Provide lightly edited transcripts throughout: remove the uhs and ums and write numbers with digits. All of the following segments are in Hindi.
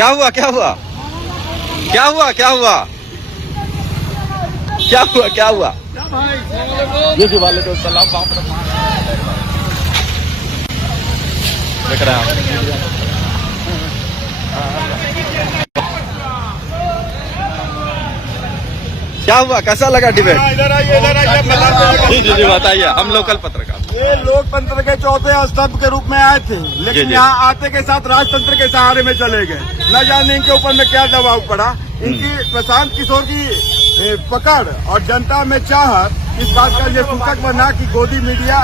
क्या हुआ क्या हुआ क्या हुआ क्या हुआ क्या हुआ क्या हुआ ये जो वाले को सलाम देख रहे हैं क्या हुआ कैसा लगा डिबेट? जी जी जी बताइए। हम लोकल पत्रकार ये लोकतंत्र के चौथे स्तंभ के रूप में आए थे, लेकिन जी। यहाँ आते के साथ राजतंत्र के सहारे में चले गए। न जाने इनके ऊपर में क्या दबाव पड़ा। इनकी प्रशांत किशोर की पकड़ और जनता में चाहत इस बात का ये सूचक बना कि गोदी मीडिया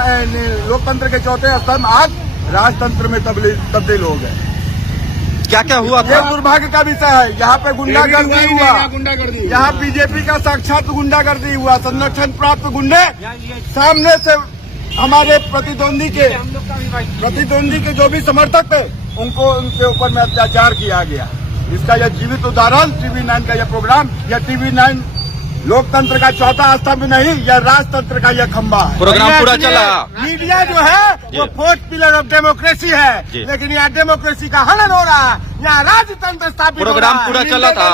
लोकतंत्र के चौथे स्तंभ आज राजतंत्र में तब्दील हो गए। क्या क्या हुआ ये था? दुर्भाग्य का विषय है। यहाँ पे गुंडागर्दी हुआ, यहाँ बीजेपी का साक्षात गुंडागर्दी हुआ। संरक्षण प्राप्त गुंडे सामने से हमारे प्रतिद्वंदी के जो भी समर्थक थे उनको उनके ऊपर में अत्याचार किया गया। इसका यह जीवित उदाहरण TV9 का यह प्रोग्राम, यह TV9 लोकतंत्र का चौथा स्तंभ नहीं, यह राजतंत्र का यह खंबा है। प्रोग्राम पूरा चला। मीडिया जो है वो फोर्थ पिलर ऑफ डेमोक्रेसी है, लेकिन यहाँ डेमोक्रेसी का हनन हो रहा है, यहाँ राजतंत्र स्थापित। प्रोग्राम पूरा चला था।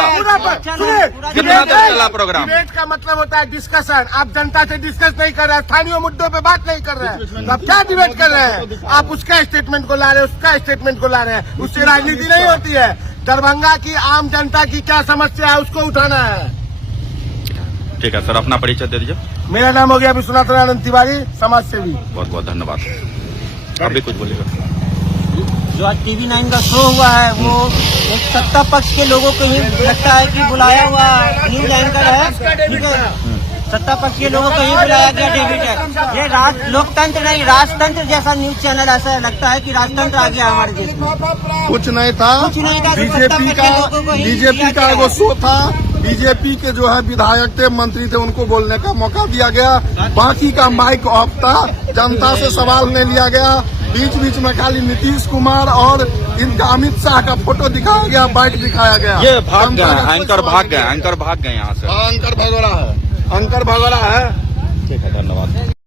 कितना देर चला प्रोग्राम? डिबेट का मतलब होता है डिस्कशन। आप जनता से डिस्कस नहीं कर रहे हैं, स्थानीय मुद्दों पे बात नहीं कर रहे हैं, आप क्या डिबेट कर रहे हैं? आप उसका स्टेटमेंट को ला रहे हैं, उसका स्टेटमेंट को ला रहे हैं। उससे राजनीति नहीं होती है। दरभंगा की आम जनता की क्या समस्या है उसको उठाना है। ठीक है सर, अपना परिचय दे दीजिए। मेरा नाम हो गया विश्वनाथ आनंद तिवारी, समाज सेवी। बहुत बहुत धन्यवाद। आप भी कुछ बोलिएगा। जो आज TV9 का शो हुआ है वो एक सत्ता पक्ष के लोगों को ही लगता है कि बुलाया हुआ न्यूज एंकर है, ठीक है। सत्ता पक्ष के लोगों को ही बुलाया गया डेबिट है। ये लोकतंत्र नहीं राजतंत्र जैसा न्यूज चैनल, ऐसा लगता है कि राजतंत्र आ गया हमारे देश में। कुछ नहीं था। बीजेपी का वो शो था। बीजेपी के जो है विधायक थे, मंत्री थे, उनको बोलने का मौका दिया गया। बाकी का माइक ऑफ था, जनता से सवाल नहीं लिया गया। बीच बीच में खाली नीतीश कुमार और इनका अमित शाह का फोटो दिखाया गया, बाइक दिखाया गया। ये भाग गया, एंकर भाग गए यहाँ से। अंकर भगोड़ा है। ठीक है, धन्यवाद।